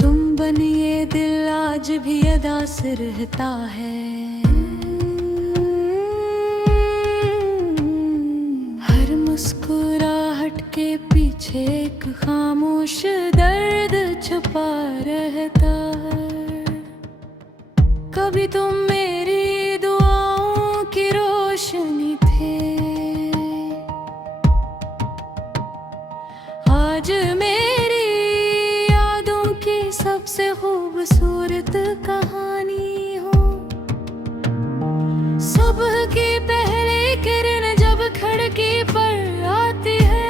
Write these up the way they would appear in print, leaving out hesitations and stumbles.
तुम बनिए दिल आज भी अदा से रहता है, हर मुस्कुराहट के पीछे एक खामोश दर्द छुपा रहता है। कभी तुम मेरी दुआओं की रोशनी थे, आज मेरी यादों की सबसे खूबसूरत कहानी हो। सुबह की पहली किरण जब खिड़की पर आती है,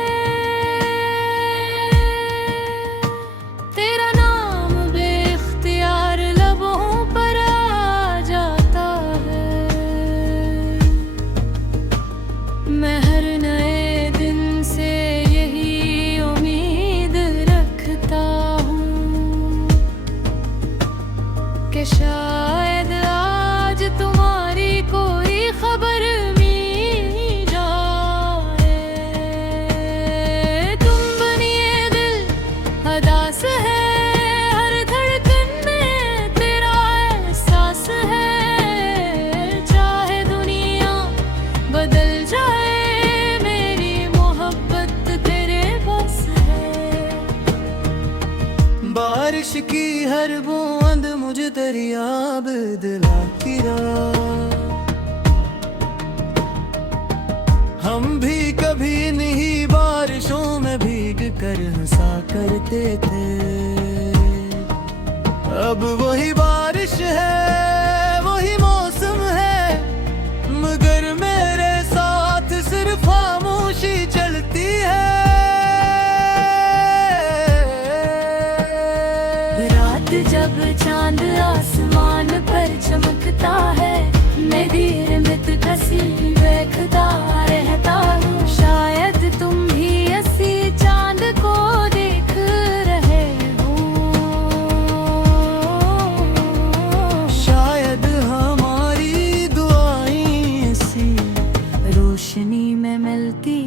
तेरा नाम बेख्तियार लबों पर आ जाता है। मैं हर नए दिन से यही उम्मीद रखता हूँ कि शायद आज तुम्हारी कोई खबर मिल जाए। तुम बनिए दिल अदा से है, हर धड़कन में तेरा एहसास है। चाहे दुनिया बदल जाए, मेरी मोहब्बत तेरे बस है। बारिश की हर बूंद मुझे तेरी याद दिलाती रहा। हम भी कभी नहीं बारिशों में भीग कर हंसा करते थे। अब वही बारिश है, वही मौसम है, मगर मेरे साथ सिर्फ खामोशी चलती है। रात जब चांद आसमान पर चमकता है, मैं धीरे मित कसी देखता रहता हूँ। शायद तुम भी ऐसी चांद को देख रहे हो। शायद हमारी दुआएं ऐसी रोशनी में मिलती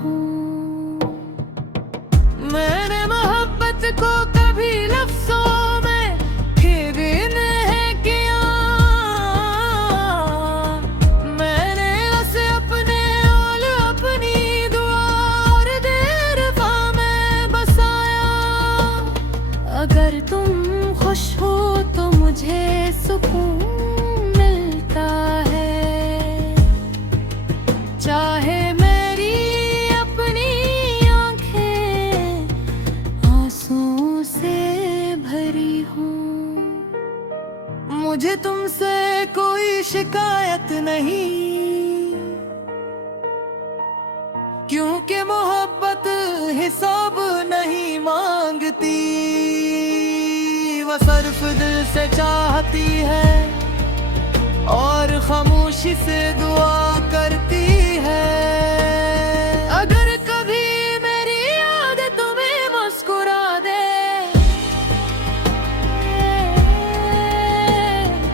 हूँ। मैंने मोहब्बत को कभी लफ्जों में खेदे नहीं किया। मैंने उसे अपने और अपनी दुआ और दिलवा में बसाया। अगर तुम खुश हो तो मुझे सुकून मिलता है। चाहे मेरी अपनी आंखें आंसुओं से भरी हों। मुझे तुमसे कोई शिकायत नहीं, क्योंकि मोहब्बत हिसाब नहीं मांगती। वो सिर्फ दिल से चाहती है और खामोशी से दुआ करती है। अगर कभी मेरी याद तुम्हें मुस्कुरा दे,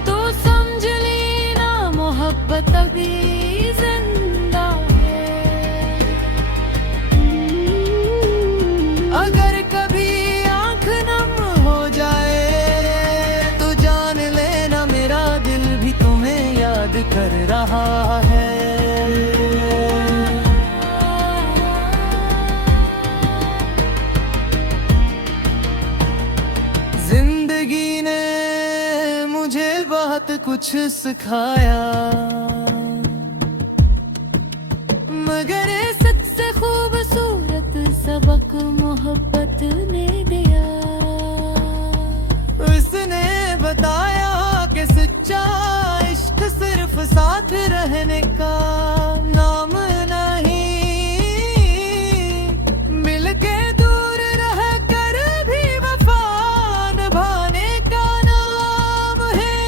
तो समझ लेना मोहब्बत अभी जिंदा है। अगर कभी आंख नम हो जाए, तो जान लेना मेरा दिल भी तुम्हें याद कर रहा है। जिंदगी ने मुझे बहुत कुछ सिखाया, मगर सबसे खूबसूरत सबक मोहब्बत ने दिया। उसने बताया कि सच्चा इश्क सिर्फ साथ रहने का नाम नहीं, मिलके दूर रह कर भी वफा निभाने का नाम है।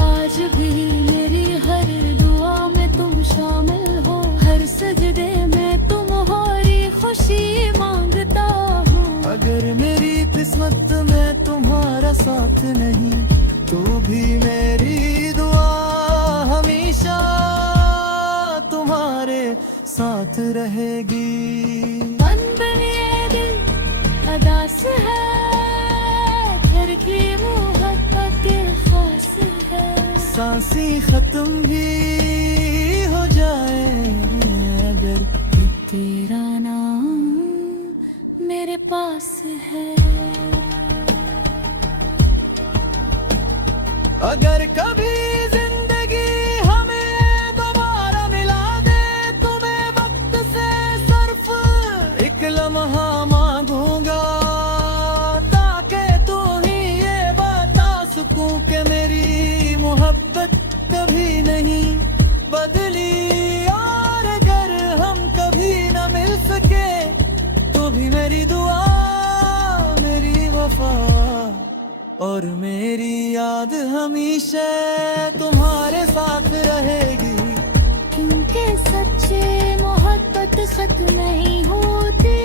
आज भी मेरी हर दुआ में तुम शामिल हो, हर सजदे में तुम्हारी खुशी मांगता हूँ। अगर मेरी किस्मत में तुम्हारा साथ नहीं, तो भी मेरी दुआ हमेशा तुम्हारे साथ रहेगी। बन ये दिल अदास है, फिर की मोहब्बत खास है। सांसी खत्म भी हो जाए अगर तेरा नाम मेरे पास है। अगर कभी जिंदगी हमें दोबारा मिला दे, तुम्हें वक्त से सिर्फ एक लम्हा मांगूंगा, ताकि तू ही ये बता सकूं कि मेरी मोहब्बत कभी नहीं बदली। और अगर हम कभी न मिल सके तो भी मेरी दुआ, मेरी वफा और मेरी याद हमेशा तुम्हारे साथ रहेगी। क्योंकि सच्चे मोहब्बत खत्म नहीं होती।